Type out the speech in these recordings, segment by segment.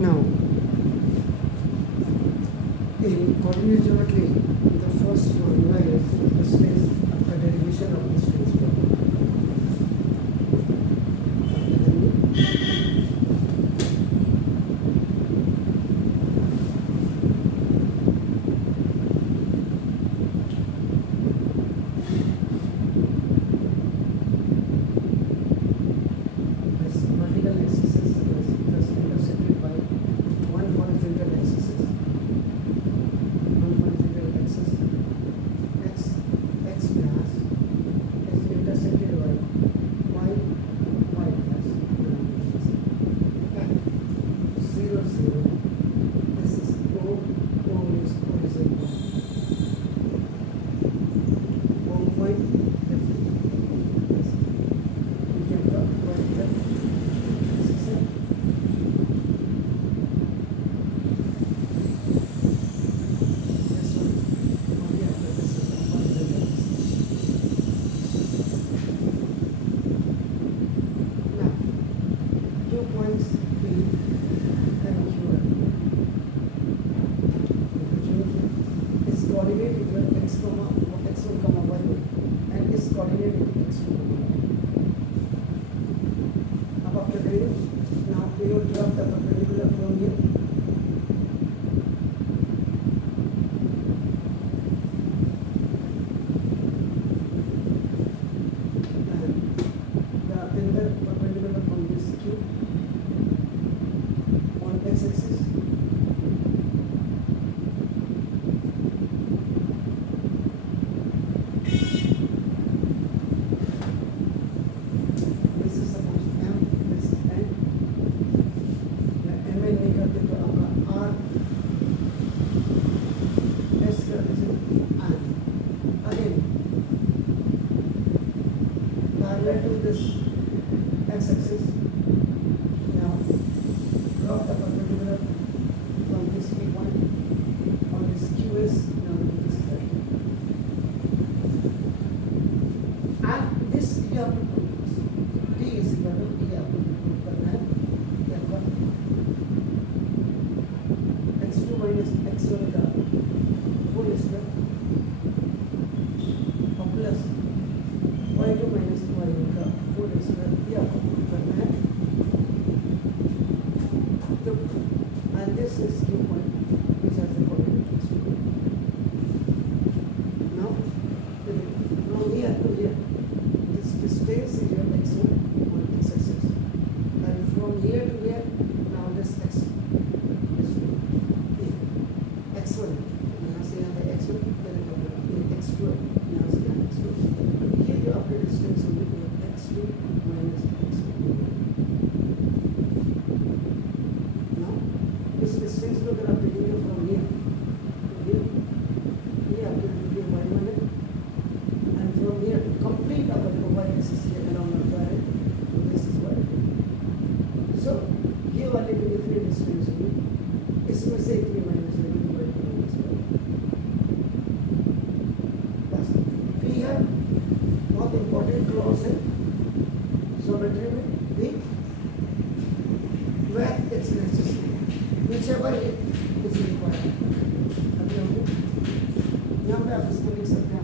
Now, in coordinate geometry, the first formula is the space, the derivation of the space problem. This vertical axis is thus intersected by one horizontal axis. One horizontal axis x dash is intersected by y dash and 0 0. This is O is horizontal. O point yes. We can draw vertical. This is it. This one. Only after this is the horizontal axis. Now, 2 points P and Q. Its coordinate is x1, y1 and its coordinate is x2, y1. अब आप क्या करेंगे? Now we will drop the perpendicular from here. And the perpendicular from this Q on x-axis. This is suppose M, this is N. M N नहीं करते तो आपका R S का this is N. Again, parallel to this x-axis. Now, drop the perpendicular from this P point on this QS. Now, this is right. And this you have to put. D is equal to E have to put करना है ये आपका x2 minus x1 का whole square और plus y2 minus y1 का whole square ये आपको put करना है तो and this is Q point which has the coordinate x2. Now from here to here this distance is your x1 on x-axis, and from here to here now this x this x1 यहाँ से यहाँ पे x1 then x2 यहाँ से यहाँ x2 ये जो आपके डिस्टेंस होगी x2 minus x1. Now इस डिस्टेंस को अगर आप देखेंगे from here to here ये आपके लिए y1 है and from here to complete अगर को y-axis के अराउंड होता है तो this is y. So ये वाले के जितने डिस्टेंस होगी इसमें से इतनी माइनस लगेगी y2 minus y. बस फिर यह बहुत इंपॉर्टेंट क्लॉज है ज्योमेट्री में भी where it's necessary whichever it is required. अभी हम यहाँ पे आप इसको लिख सकते हैं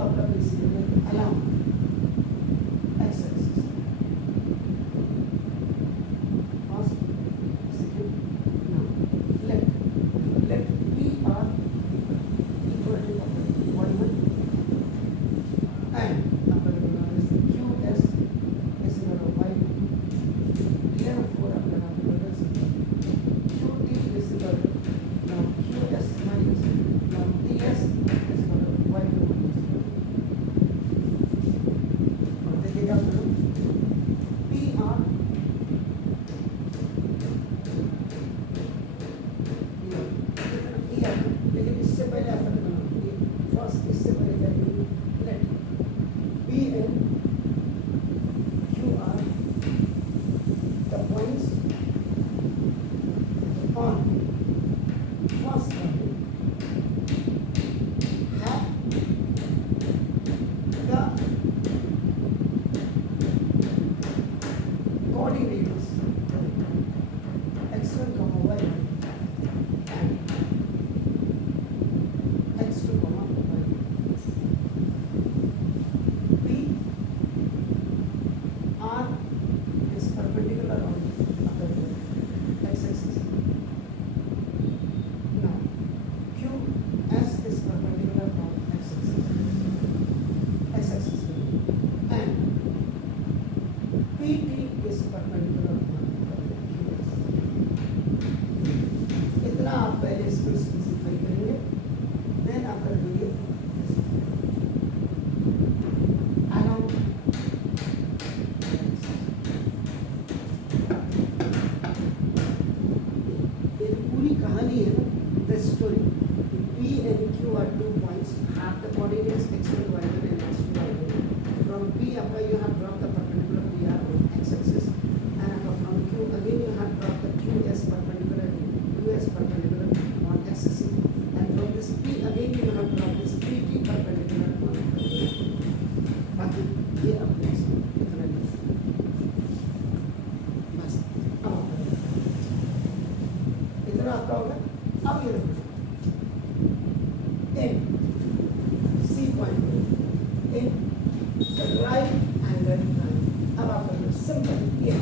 आपका on first orbit have the coordinates x1, y1 and x2, y1. P R is perpendicular on the x-axis. Now Q S is perpendicular on x-axis, and PT is perpendicular on QS. इतना आप पहले इसको स्पेसिफाई करेंगे, देन आप करेंगे along ये पूरी कहानी है ना, the story. P and Q are 2 points, have the coordinates x1, y1 and x2, y1. From P upper you have dropped the perpendicular PR on x-axis, and from Q again you have dropped the QS perpendicular on x-axis, and from this P again you have dropped this PT perpendicular on x-axis. बाकी ये अपने इतना ही बस। अब इतना आपका होगा। अब ये देखो in C point in the right angle triangle। अब आप करेंगे सिंपल ये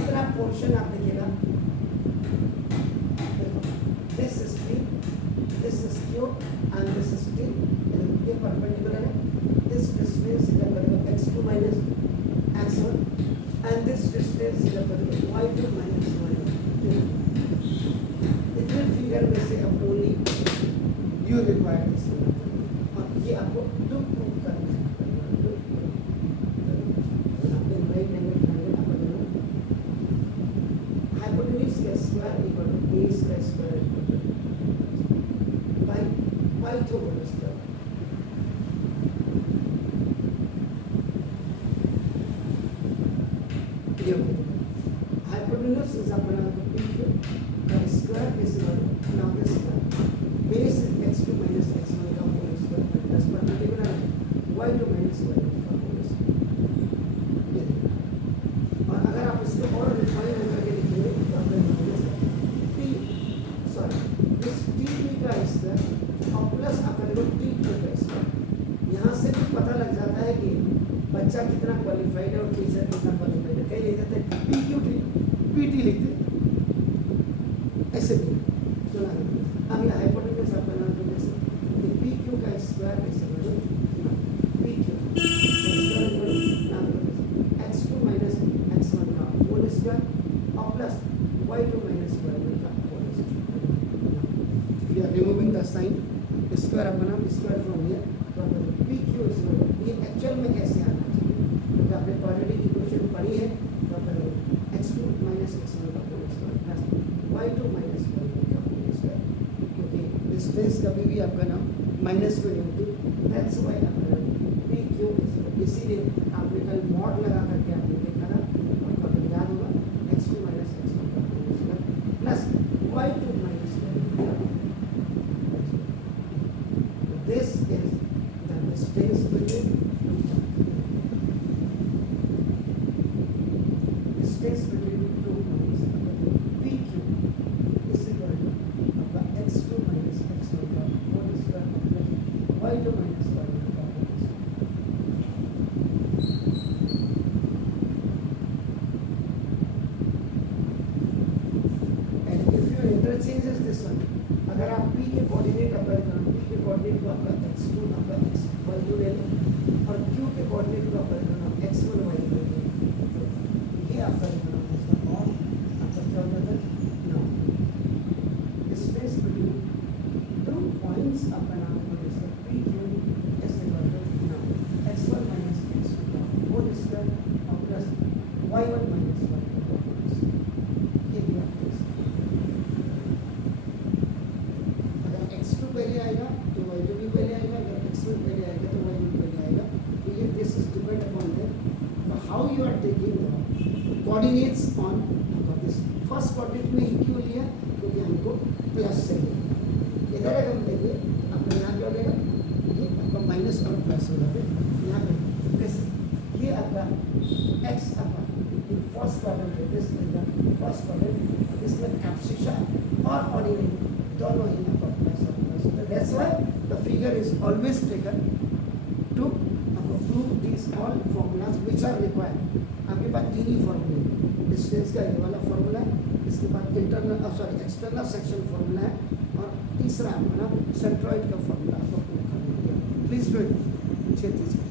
इतना पोर्शन आप देखिएगा, this is P, this is Q and this is T, ये perpendicular है। This distance is x2 minus x1 and this distance is y2 minus y1। इतने फिगर में से अब only you require this, और ये आपको टू प्रूव करना है। राइट एंगल ट्रायंगल आप बनाओ, हाइपोटेन्यूज का स्क्वायर इक्वल टू बेस का square by Pythagoras square. Hypotenuse is upon PQ, the square is now this square. Base is x2 minus x1 का whole square plus perpendicular y2 minus y1 का whole square। और अगर आप इसको और रिफाइन करके लिखेंगे तो आप T this T का स्क्वायर और प्लस आपका देखो T का स्क्वायर। यहाँ से भी पता लग जाता है कि बच्चा कितना क्वालिफाइड है और टीचर कितना क्वालिफाइड है। कई लिख देते हैं PQT PT लिख देते ऐसे भी चला देते। अब ये हाइपोटेन्यूज आपका नाम तो जैसे PQ का स्क्वायर ऐसे बनो PQ x2 minus x1 का होल स्क्वायर और प्लस y2 minus y1 का whole square. We are removing the sign square आप बनाओ स्क्वायर फ्रॉम हियर तो PQ स्क्वायर ये एक्चुअल में कैसे आना चाहिए, क्योंकि आपने क्वाड्रेटिक इक्वेशन पढ़ी है तो आप x2 minus x1 का whole square plus y2 minus y1 का होल स्क्वायर, क्योंकि डिस्टेंस कभी भी आपका नाम माइनस में नहीं होती। दैट्स व्हाई आपका PQ इसीलिए आपने कल मॉड लगा करके आपने देखा था, आपको याद होगा x2 minus x1 का whole square plus y2 minus y1 का whole square. This is the distance between two points PQ is equal to आपका x2 minus x1 का whole square plus y2 minus y1 का whole square. And if you interchanges this one, अगर आप P के coordinate apply करो, P के कोऑर्डिनेट को आपका x2 आपका y2 ले लो और Q के कोऑर्डिनेट को अप्लाई करो x1 y2 ले लो, ये आपका space between 2 points आपका नाम है PQ is equal to now x1 minus x2 का होल स्क्वायर और प्लस y1 minus y2 का होल स्क्वायर। ये भी आपका अगर x2 पहले आएगा तो y2 भी पहले आएगा, अगर x1 पहले आएगा तो y2 पहले आएगा। तो ये this is depend upon the how you are taking the coordinates on this this first quadrant में ही क्यों लिया, क्योंकि हमको प्लस चाहिए। इधर अगर हम देंगे आपको यहाँ क्या हो जाएगा, ये आपका माइनस और प्लस हो जाते यहाँ पे दिस, ये आपका एक्स आपका इन फर्स्ट क्वाड्रेंट है, this is the first quadrant, इसमें एब्सिशन और ऑर्डिनेट दोनों ही आपका प्लस और plus. That's why the figure is always taken to prove these all formulas which are required। आपके पास तीन ही फॉर्मूले, डिस्टेंस का ये वाला फॉर्मूला है, इसके बाद internal sorry external section formula है, और तीसरा आपका ना सेंट्रॉइड का फॉर्मूला आपको प्रूव करना है। Please do it.